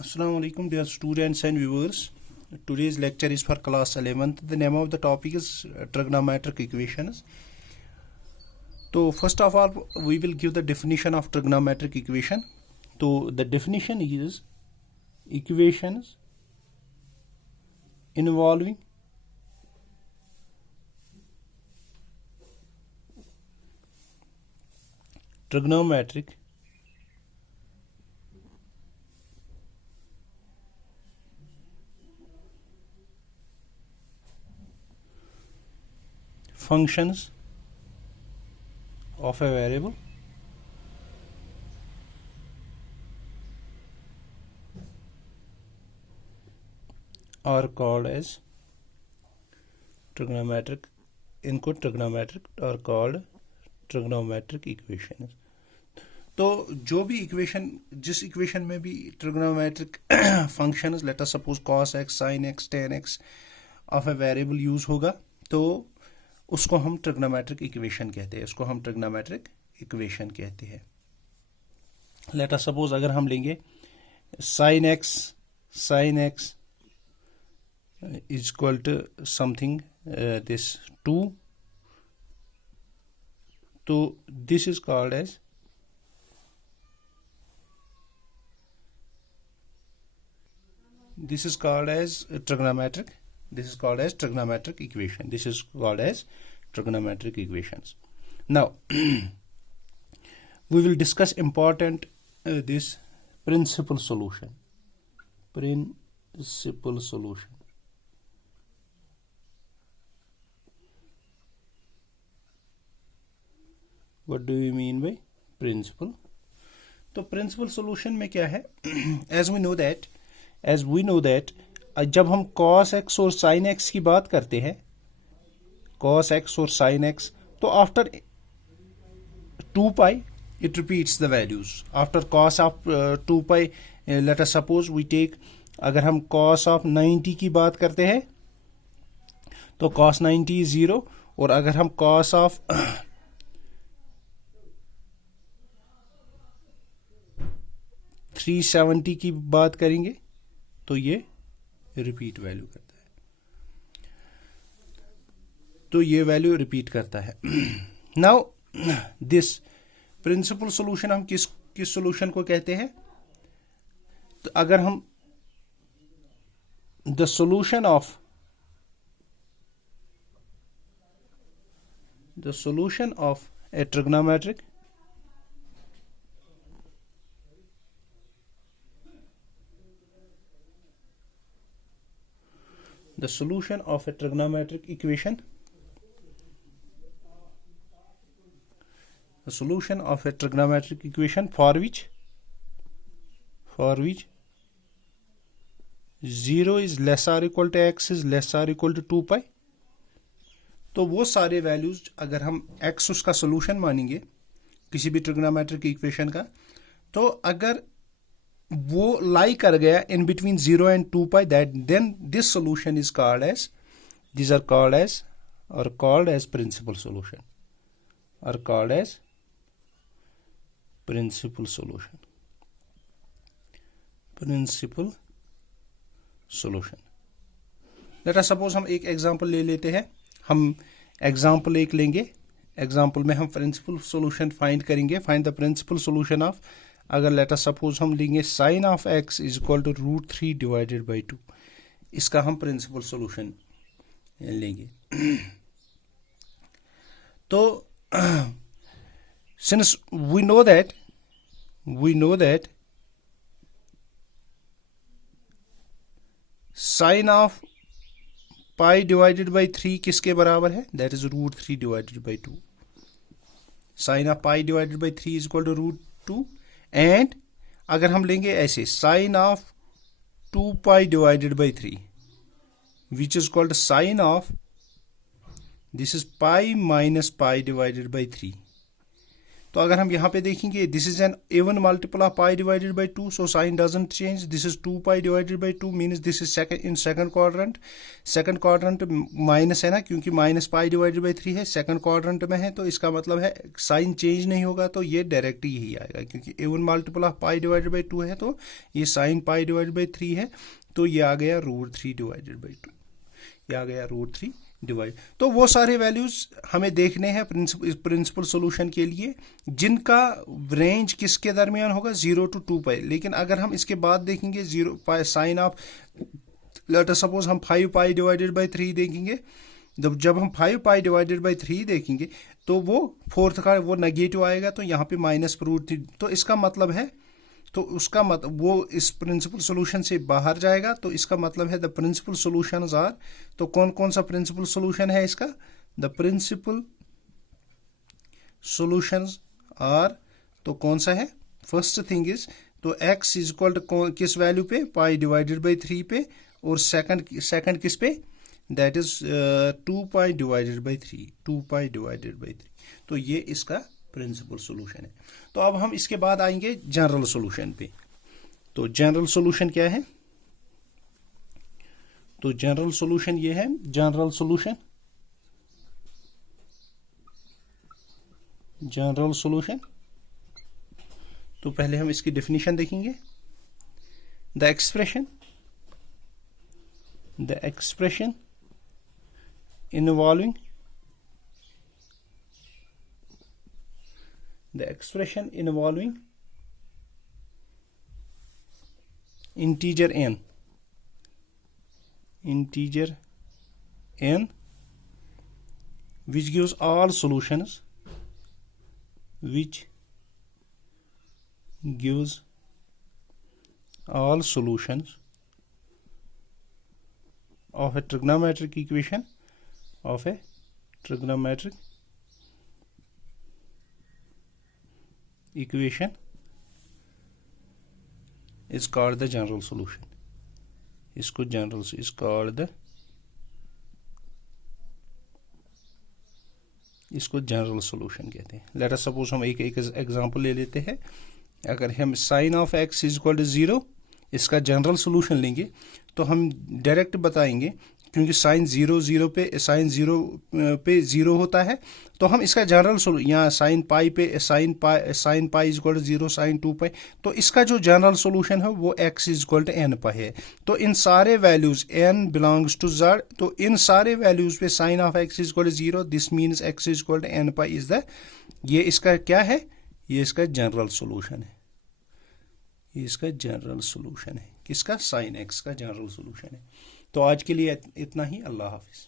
Assalamu alaikum dear students and viewers. Today's lecture is for class 11th. The name of the topic is trigonometric equations. So first of all we will give the definition of trigonometric equation. So the definition is equations involving trigonometric functions of a variable are called as trigonometric are called trigonometric equations. तो जो भी equation जिस equation में भी trigonometric functions late us suppose cos x sin x tan x of a variable use होगा तो उसको हम ट्रिग्नोमेट्रिक इक्वेशन कहते हैं लेट अस सपोज अगर हम लेंगे sin x is equal to something this 2 तो this is called as trigonometric equation. This is called as trigonometric equations. Now we will discuss important this principal solution. What do you mean by principal? तो principal solution में क्या है? as we know that जब हम cos x और sin x की बात करते हैं cos x और sin x तो after 2 pi it repeats the values after cos of 2 pi let us suppose we take अगर हम cos of 90 की बात करते हैं तो cos 90 is 0 और अगर हम cos of 370 की बात करेंगे तो ये रिपीट वैल्यू करता है रिपीट करता है नाउ दिस प्रिंसिपल सॉल्यूशन हम किस सॉल्यूशन को कहते हैं तो अगर हम the solution of A trigonometric the solution of a trigonometric equation for which 0 is less or equal to x is less or equal to 2 pi तो वो सारे वैल्यूज अगर हम x उसका सोल्यूशन मानेंगे किसी भी ट्रिग्नोमेट्रिक इक्वेशन का तो अगर वो लाई कर गया in between 0 and 2 pi then this solution is called as principal solution let us suppose हम एक एग्जांपल ले लेते हैं हम एग्जांपल एक लेंगे एग्जांपल में हम प्रिंसिपल सॉल्यूशन फाइंड करेंगे find the principal solution of अगर लेट अस सपोज हम लेंगे sin of x is equal to √3 divided by 2 इसका हम प्रिंसिपल सॉल्यूशन लेंगे तो since we know that sin of pi divided by 3 किसके बराबर है that is √3 divided by 2 sin of pi divided by 3 is equal to √2 and अगर हम लेंगे ऐसे sin of 2 pi divided by 3 which is called sin of this is pi minus pi divided by 3 तो तो अगर हम यहाँ पे देखेंगे this is an even multiple of pi divided by 2, so sine doesn't change. This is 2 pi divided by 2 means this is second quadrant minus है ना, क्योंकि माइनस पाई डिवाइडेड बाई 3 है, सेकंड क्वाड्रेंट में है, तो इसका मतलब है साइन चेंज नहीं होगा, तो ये डायरेक्ट यही आएगा, क्योंकि even multiple of pi divided by 2 है, तो ये साइन पाई डिवाइडेड बाई 3 है, तो ये आ गया √3 डिवाइडेड बाई 2, ये आ गया √3 डिवाइड. तो वो सारे वैल्यूज हमें देखने हैं प्रिंसिपल सॉल्यूशन के लिए, जिनका रेंज किसके दरमियान होगा 0 to 2 पाई. लेकिन अगर हम इसके बाद देखेंगे 0 pi sine of, late us suppose हम 5 पाई डिवाइडेड बाई 3 देखेंगे, जब हम 5 पाई डिवाइडेड बाई 3 देखेंगे तो वो फोर्थ का वो नेगेटिव आएगा, तो यहाँ पे -√3, तो इसका मतलब है, तो उसका मतलब वो इस प्रिंसिपल सॉल्यूशन से बाहर जाएगा, तो इसका मतलब है द प्रिंसिपल सॉल्यूशंस आर. तो कौन कौन सा प्रिंसिपल सॉल्यूशन है इसका, द प्रिंसिपल सॉल्यूशंस आर, तो कौन सा है, फर्स्ट थिंग इज, तो x इज इक्वल टू किस वैल्यू पे, पाई डिवाइडेड बाई 3 पे, और सेकंड किस पे, that is 2 pi divided by 3, 2 pi divided by 3. तो ये इसका प्रिंसिपल सॉल्यूशन है. तो अब हम इसके बाद आएंगे जनरल सॉल्यूशन पे. तो जनरल सॉल्यूशन क्या है, तो जनरल सॉल्यूशन ये है, जनरल सॉल्यूशन तो पहले हम इसकी डेफिनेशन देखेंगे. The expression involving integer n which gives all solutions of a trigonometric equation is called the general solution. इसको जनरल is called the, इसको जनरल सॉल्यूशन कहते हैं. लेट अस सपोज हम एक एग्जांपल ले लेते हैं. अगर हम sine of x is equal to 0 इसका जनरल सॉल्यूशन लेंगे, तो हम डायरेक्ट बताएंगे, क्योंकि साइन 0 पे 0 होता है, तो हम इसका जनरल सॉल्यूशन, यहाँ साइन पाई पे sine pi is equal to 0, sine 2 pi, तो इसका जो जनरल सॉल्यूशन है वो x is equal to n पर है. तो इन सारे values n belongs to z, तो इन सारे वैल्यूज पे sine of x is equal to 0, this means x is equal to n pi is the, ये इसका क्या है, ये इसका जनरल सॉल्यूशन है, ये इसका जनरल सॉल्यूशन है, किसका, साइन x का जनरल सॉल्यूशन है. तो आज के लिए इतना ही. अल्लाह हाफिज.